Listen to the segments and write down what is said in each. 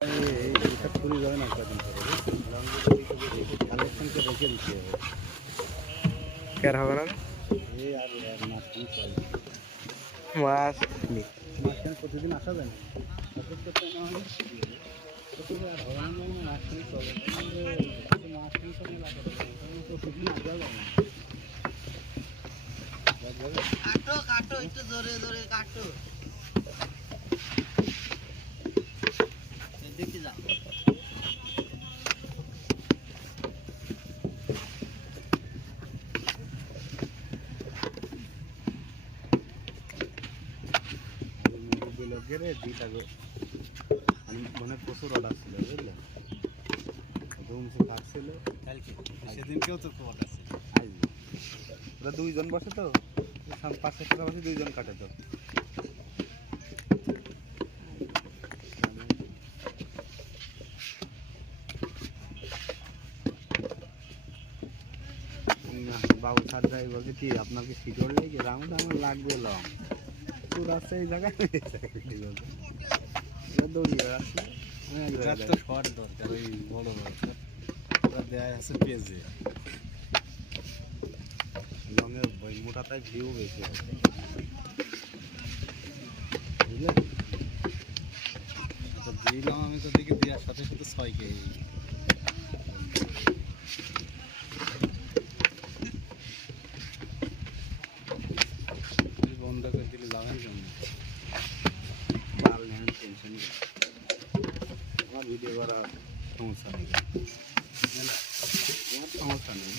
এইসব চুরি যাবে না কদিন পরে কালেকশনকে রেখে দিতে হবে। কের হবে না এই আর মাঝখানে চলে মাছ মাঝখানে প্রতিদিন আসা যায় না অফিস করতে না হলে প্রতিদিন আর হবে না মাঝখানে চলে মাঝখানে চলে প্রতিদিন আসা যায় না। কাটো কাটো একটু জোরে জোরে কাটো দেখি যাও মানে প্রচুর অর্ডার ছিল বুঝলেন কাটছিল কালকে সেদিনকেও তো খবর আছে ওরা দুইজন বসে তো 500 টাকা বসে দুইজন কাটে তো বাবু স্যার যাই বলছে কি আপনার কি শিকড় লেগে আমার আমার লাগবে লং তোর আসছে এই জায়গায় দৌড়িয়ে বেড়াচ্ছে তো শর্ট দরকার ওই বড় ওরা দেয় আছে পেজে লংয়ের মোটাটাই ভিউ বেশি আছে বুঝলেন তো দিলাম আমি তো দেখি দেওয়ার সাথে সাথে 6 কেজি বন্ধ করে দিলে যাবেন কেমন মাল নেন টেনশন নেই আমার ভিডিও করা সমস্যা নেই আমার সমস্যা নেই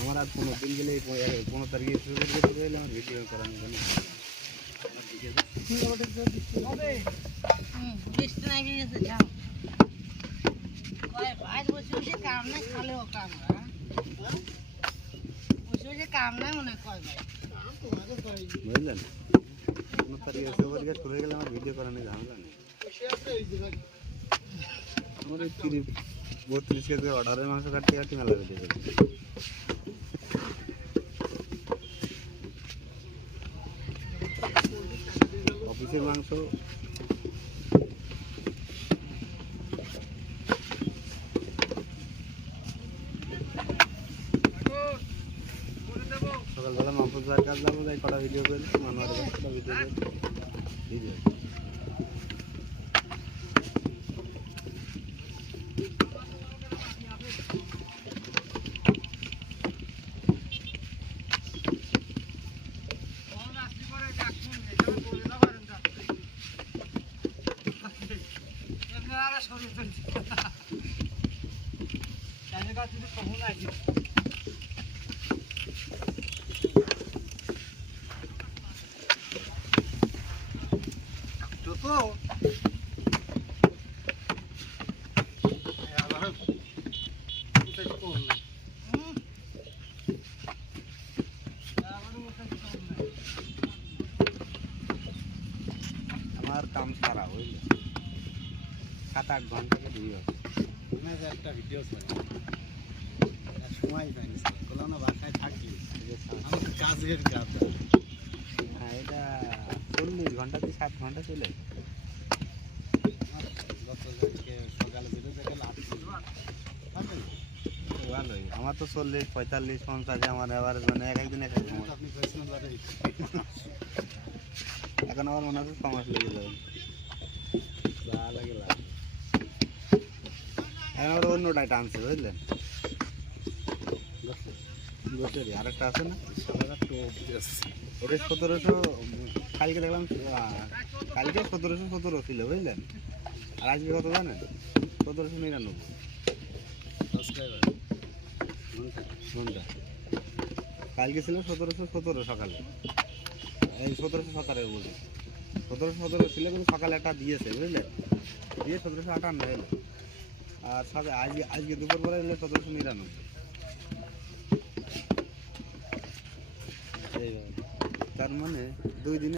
আমার আর 15 দিন গেলে 15 তারিখে শুরু করতে গেলে আমার ভিডিও করা নেই বৃষ্টি নাকি গেছে যাও আজ বসে বসে কাম নাই খালেও কাম বসে বসে কাম নাই মনে কয় ভাই বুঝলেন 15 তারিখে শুরু হয়ে গেলে আমার ভিডিও করা নেই ঝামেলা নেই আমার 32 কেজি অর্ডারের মাংস কাটতে কাটতে মেলা বেঁধে গেছে অফিসের মাংস সকালবেলা মাহফুজ ভাইয়ের কাজ যাবো যাই কটা ভিডিও করে মানুষের কাছে কটা ভিডিও করে ভিডিও আমার কাম সারা বুঝলে 7-8 ঘন্টা ভিডিও একটা ভিডিও ছিল সময় পাইনি বললাম না বাসায় থাকলি আমার কাজের কাজ হ্যাঁ এটা 40 ঘন্টা থেকে 7 ঘন্টা চলে সকালে যেতে দেখে লাভ ভালোই আমার তো 40 45 50 আমার এভারেজ মানে একদিন এক আপনি পেয়েছিলেন এখন আমার মনে হচ্ছে 6 মাস লেগে যাবে যা লাগে লাভ এখন আবার অন্যটাই টানছে বুঝলেন গোটেরই আরেকটা আছে না ওটা 1700 কালকে দেখলাম কালকে 1717 ছিল বুঝলেন আর আজকে কত জানেন 1799 ঘন্টা কালকে ছিল 1717 সকালে এই 1717 বলি 1717 ছিল কিন্তু সকালে একটা দিয়েছে বুঝলেন দিয়ে 1758 এলো আর সাথে আজকে দুপুরবেলা এলো 1799 তার মানে 2 দিনে